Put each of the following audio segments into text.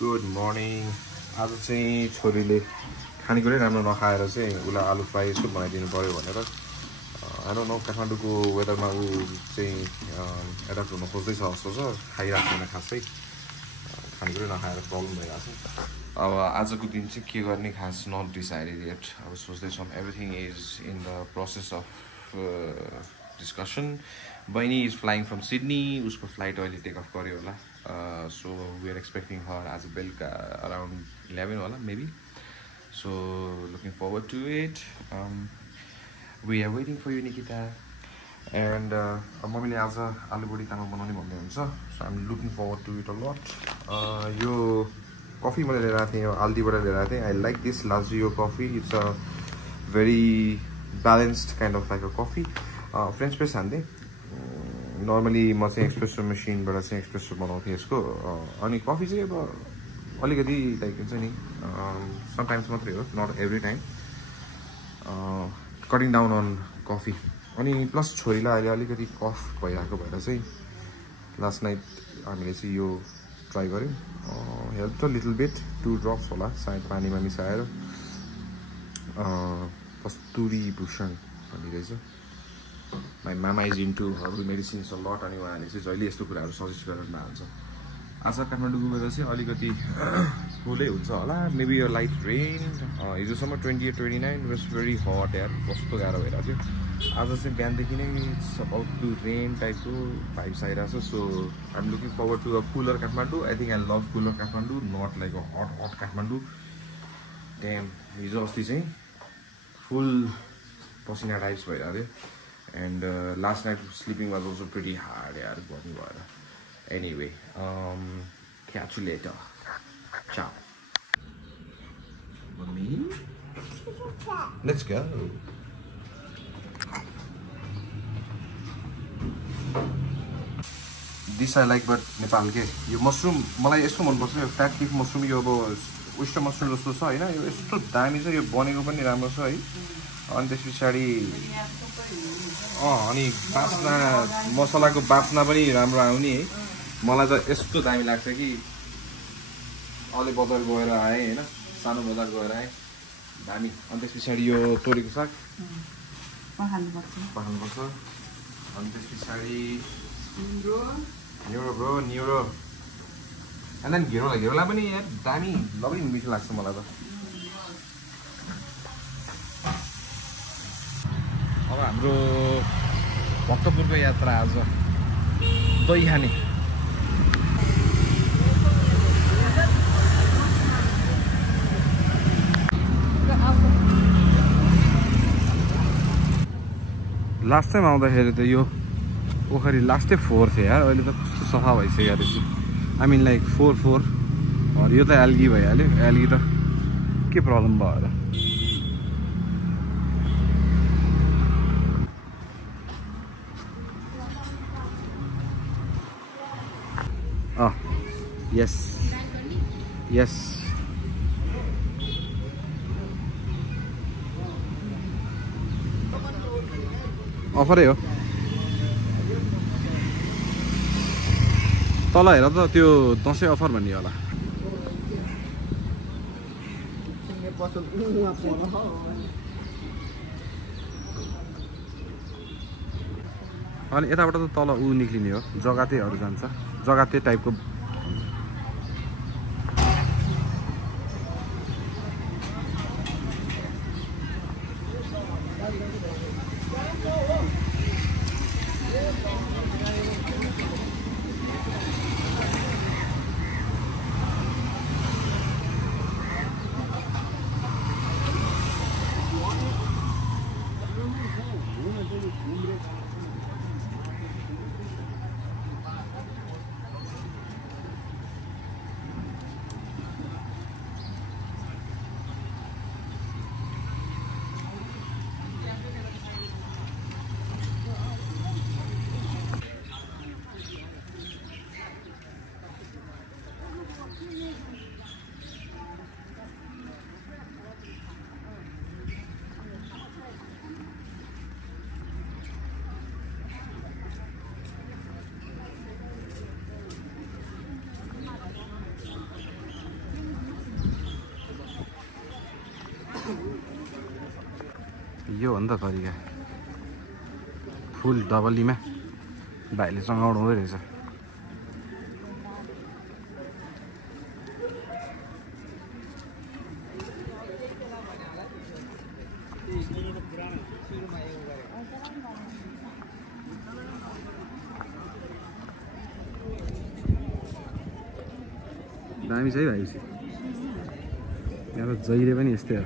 Good morning. आज चाहिँ छोरीले खानेकुरै राम्रो नखाएर चाहिँ उसलाई आलु फ्राई सुप बनाइदिनु पर्यो भनेर आई डोन्ट नो काठमाडौँको वेदरमा ऊ चाहिँ एडप्ट हुन खोज्दैछ जस्तो छ। खाइरहेको छैन खासै, खानेकुरै नखाएर प्रब्लम भइरहेको छ। अब आजको दिन चाहिँ के गर्ने खास नट डिसाइडेड येट। अब सोच्दैछौँ, everything is in the process of discussion. बहिनी इज फ्लाइङ फ्रम सिडनी, उसको फ्लाइट अहिले टेक अफ गर्यो होला। So we are expecting her as a belka around 11 wala maybe. So looking forward to it. We are waiting for you, Nikita. And mommy le aza aloo bodi tama banaune bhanne huncha. So I'm looking forward to it a lot. Yo coffee मैले लिएर आएको थिएँ, यो आल्दीबाट लिएर आएको थिएँ. I like this Lazio coffee. It's a very balanced kind of like a coffee. French press हान्दै. Normally म चाहिँ एक्सप्रेसो मसिनबाट चाहिँ एक्सप्रेसो बनाउँथेँ यसको। अनि कफी चाहिँ अब अलिकति लाइक हुन्छ नि, समटाइम्स मात्रै हो, not every time. Cutting down on coffee. अनि प्लस छोरीलाई अहिले अलिकति कफ भइरहेको भएर चाहिँ लास्ट नाइट हामीले चाहिँ यो ट्राई गऱ्यौँ। हेल्प त लिटल बिट, 2 ड्रप्स होला सायद पानीमा मिसाएर। कस्तुरी भूषण भन्ने रहेछ। My mama is into herbal medicines a lot अनि उहाँले चाहिँ जहिले यस्तो कुराहरू सजेस्ट गरेर हुन्छ। आज काठमाडौँको वेदर चाहिँ अलिकति कुलै हुन्छ होला, मेबी अ लाइट रेन। हिजोसम्म 28-29 वाज भेरी हट यार, कस्तो गाह्रो भइरहेको थियो। आज चाहिँ बिहानदेखि नै इट्स अबाउट टु रेन टाइपको भाइब्स आइरहेको छ। So I am looking forward to a cooler Kathmandu. I think I love cooler Kathmandu, not like a hot Kathmandu. त्यहाँ हिजो अस्ति चाहिँ फुल पसिना टाइप्स भइरहेको थियो। And last night sleeping was also pretty hard yaar, गर्नु भएर। Anyway, catch you later. Ciao. Mommy? Let's go. This I like, but Nepal के यो मसरुम मलाई यस्तो मन पर्छ। यो फ्याट किक मसरुम, यो अब वेस्टर्न मसरुम जस्तो छ हैन, यो यस्तो दामी छ। यो बनेको पनि राम्रो छ है। अनि त्यस पछाडि अनि बास्ना, मसलाको बास्ना पनि राम्रो आउने है। मलाई त यस्तो दामी लाग्छ कि अहिले बजार गएर आएँ हैन, सानो बजार गएर आएँ, दामी। अनि त्यस पछाडि यो तोरीको साग पकाउनुपर्छ। अनि त्यस पछाडि न्युरो एन्ड देन घेरोला पनि यार दामी, लभली मिठो लाग्छ मलाई त। अब हाम्रो भक्तपुरको यात्रा आज दही खाने। लास्ट टाइम आउँदाखेरि त यो पोखरी लास्टै 4 थियो यार, अहिले त कस्तो सफा भइसक्यो रहेछ। आई मिन लाइक 4 और यो त एल्गी भइहाल्यो। एल्गी त के प्रब्लम भयो होला। yes अफरै हो। तल हेर त त्यो दसैँ अफर भन्ने होला। अनि यताबाट त तल ऊ निक्लिने हो, जगातेहरू जान्छ, जगाते टाइपको। यो हो नि त तरिका फुल डबलीमा भाइले चङ्गाउनु हुँदै रहेछ दामी छ है भाइ यहाँ त जहिले पनि यस्तै हो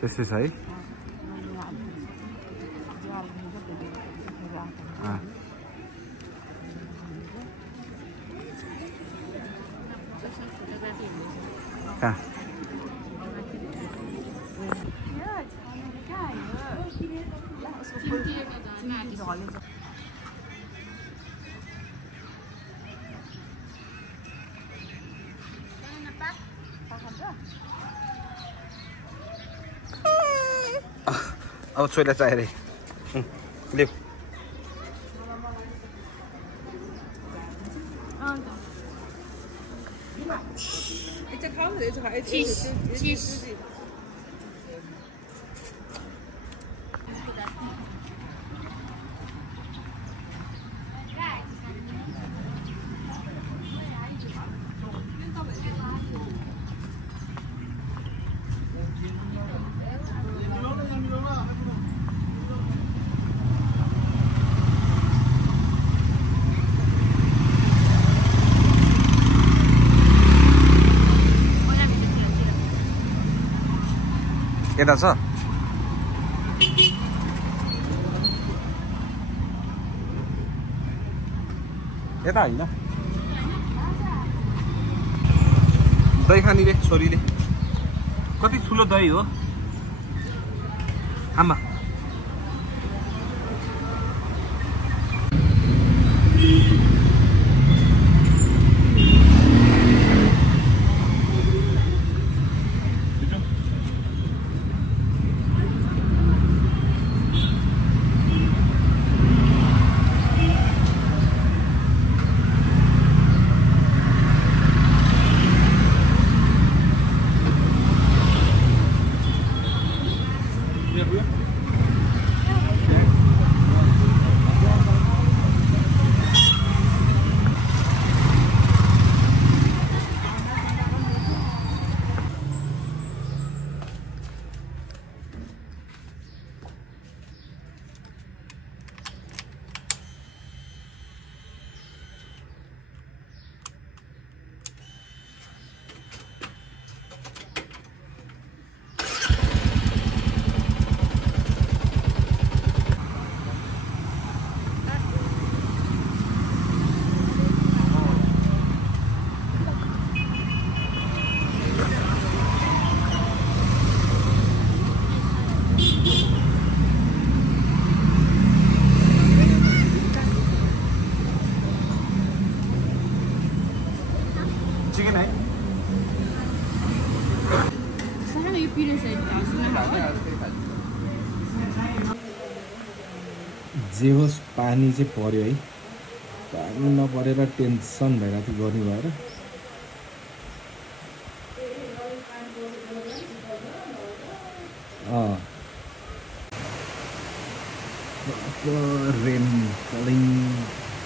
त्यस्तै छ है कहाँ अब छोइलाई चाहियो रे लिऊ यता छ यता होइन दही खाने रे छोरीले कति ठुलो दही हो आमा जे होस् पानी चाहिँ पर्यो है पानी नपरेर टेन्सन भइरहेको थियो गर्नु भएर रेन फलिङ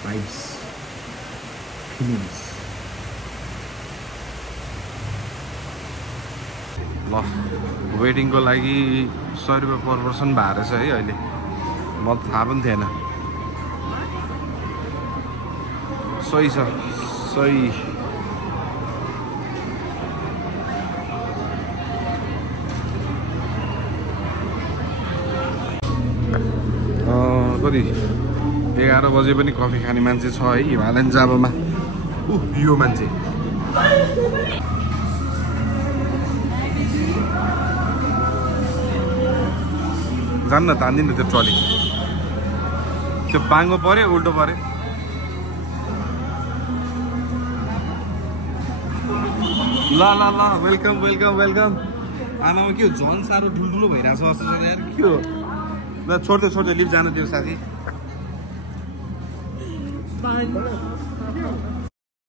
भाइब्स फिलिङ्स ल वेटिङको लागि 100 रुपियाँ पर पर्सन भएको छ है अहिले म त थाहा पनि थिएन सही छ सही कति 11 बजे पनि कफी खाने मान्छे छ है हिमालयन जाबामा यो मान्छे जान्न तान्दिन त्यो ट्रली त्यो बाङ्गो पर्यो उल्टो पर्यो ल ल ल वेलकम वेलकम वेलकम आमामा के हो झन् साह्रो ठुल्ठुलो भइरहेको छ जस्तो छ यार के हो ल छोड्दै लिफ्ट जानु दियो साथी